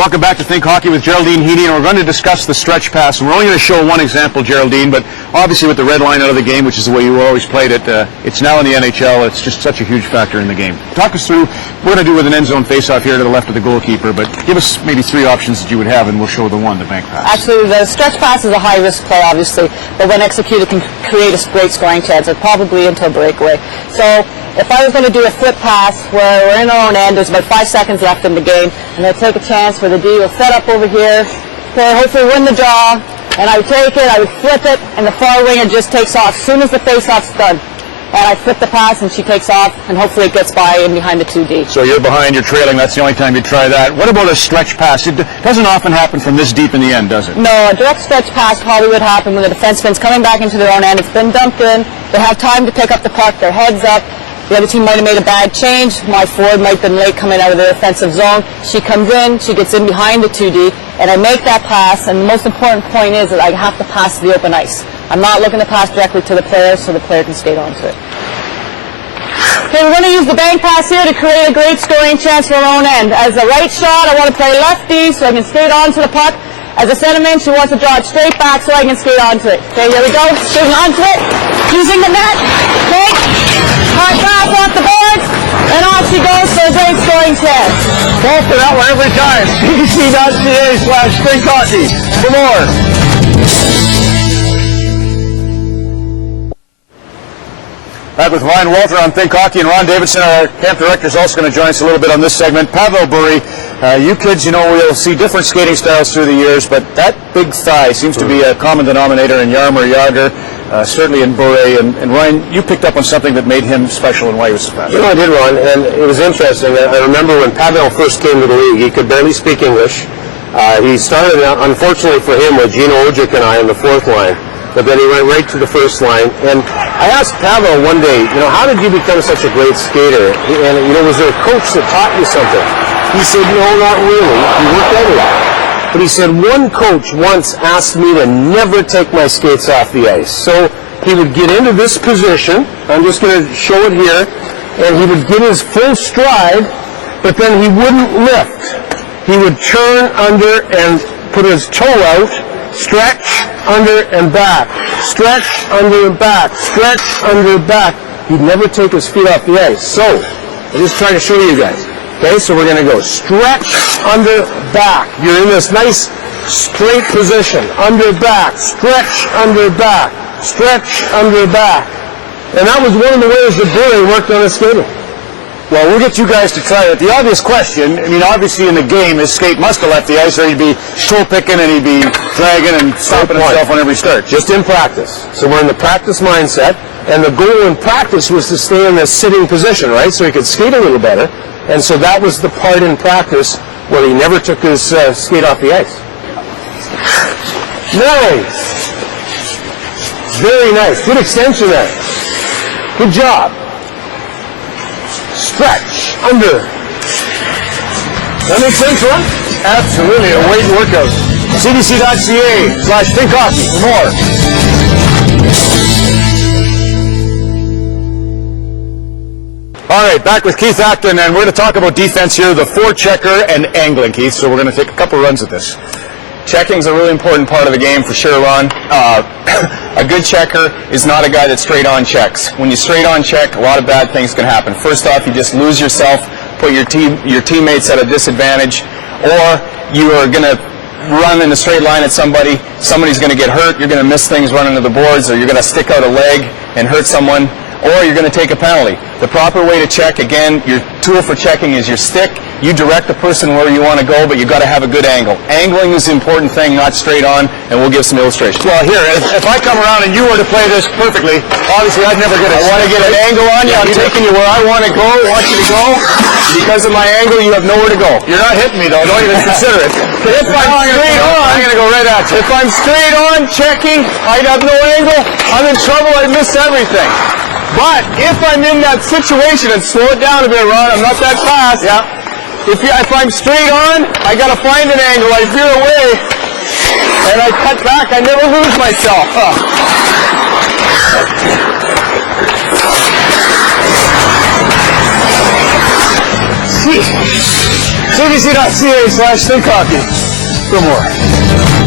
Welcome back to Think Hockey with Geraldine Heaney, and we're going to discuss the stretch pass. And we're only going to show one example, Geraldine, but obviously with the red line out of the game, which is the way you always played it, it's now in the NHL. It's just such a huge factor in the game. Talk us through, we're going to do with an end zone face-off here to the left of the goalkeeper, but give us maybe three options that you would have, and we'll show the one, the bank pass. Actually, the stretch pass is a high-risk play, obviously, but when executed can create a great scoring chance, or probably into a breakaway. So if I was going to do a flip pass where we're in our own end, there's about 5 seconds left in the game, and I take a chance where the D will set up over here, to hopefully win the draw, and I would take it, I would flip it, and the far winger just takes off as soon as the face-off's done. And I flip the pass, and she takes off, and hopefully it gets by in behind the 2D. So you're behind, you're trailing, that's the only time you try that. What about a stretch pass? It doesn't often happen from this deep in the end, does it? No, a direct stretch pass probably would happen when the defenseman's coming back into their own end. It's been dumped in, they have time to pick up the puck, their head's up. The other team might have made a bad change. My forward might have been late coming out of the offensive zone. She comes in, she gets in behind the 2D, and I make that pass, and the most important point is that I have to pass to the open ice. I'm not looking to pass directly to the player so the player can skate onto it. Okay, we're going to use the bank pass here to create a great scoring chance for our own end. As a right shot, I want to play lefty so I can skate onto the puck. As a centerman, she wants to draw it straight back so I can skate onto it. Okay, here we go, skating onto it, using the net, okay, hard pass off the boards, and off she goes for a great scoring chance. Fall for that one every time. cbc.ca/thinkhockey for more. Back with Ryan Walter on Think Hockey, and Ron Davidson, our camp director, is also going to join us a little bit on this segment. Pavel Bure, you kids, you know, we'll see different skating styles through the years, but that big thigh seems to be a common denominator in Jaromir Jagr, certainly in Bure. And Ryan, you picked up on something that made him special and why he was so fast. You know, I did, Ron, and it was interesting. I remember when Pavel first came to the league, he could barely speak English. He started, unfortunately for him, with Gino Ojic and I on the fourth line. But then he went right to the first line. And I asked Pavel one day, you know, how did you become such a great skater? And, you know, was there a coach that taught you something? He said, no, not really. He worked at it. But he said, one coach once asked me to never take my skates off the ice. So he would get into this position. I'm just going to show it here. And he would get his full stride, but then he wouldn't lift. He would turn under and put his toe out, stretch, under and back, stretch, under and back, stretch, under and back. He'd never take his feet off the ice. So, I'm just trying to show you guys. Okay, so we're going to go stretch, under, back. You're in this nice straight position. Under, back, stretch, under, back, stretch, under, back. And that was one of the ways that Bure worked on his skating. Well, we'll get you guys to try it. The obvious question, I mean, obviously in the game, his skate must have left the ice, or he'd be toe picking and he'd be dragging and stopping himself on every start. Just in practice. So we're in the practice mindset, and the goal in practice was to stay in this sitting position, right? So he could skate a little better. And so that was the part in practice where he never took his skate off the ice. Nice. Very nice. Good extension there. Good job. Stretch, under. That makes sense, Ron? Absolutely, a weight workout. cbc.ca/thinkhockey for more. All right, back with Keith Acton, and we're going to talk about defense here, the forechecker and angling, Keith. So we're going to take a couple runs at this. Checking's a really important part of the game for sure, Ron. A good checker is not a guy that straight on checks. When you straight on check, a lot of bad things can happen. First off, you just lose yourself, put your teammates at a disadvantage, or you are going to run in a straight line at somebody, somebody's going to get hurt, you're going to miss things running to the boards, or you're going to stick out a leg and hurt someone, or you're going to take a penalty. The proper way to check, again, your tool for checking is your stick. You direct the person where you want to go, but you've got to have a good angle. Angling is the important thing, not straight on, and we'll give some illustrations. Well, here, if I come around and you were to play this perfectly, obviously I'd never get it. I want to get an angle on you. I'm taking you where I want to go, want you to go. Because of my angle, you have nowhere to go. You're not hitting me, though. Don't even consider it. If I'm straight on, I'm going to go right at you. If I'm straight on, checking, I'd have no angle, I'm in trouble, I'd miss everything. But if I'm in that situation, and slow it down a bit, Ron, I'm not that fast. Yeah. If I'm straight on, I got to find an angle. I veer away, and I cut back. I never lose myself. CBC.ca/thinkhockey for more.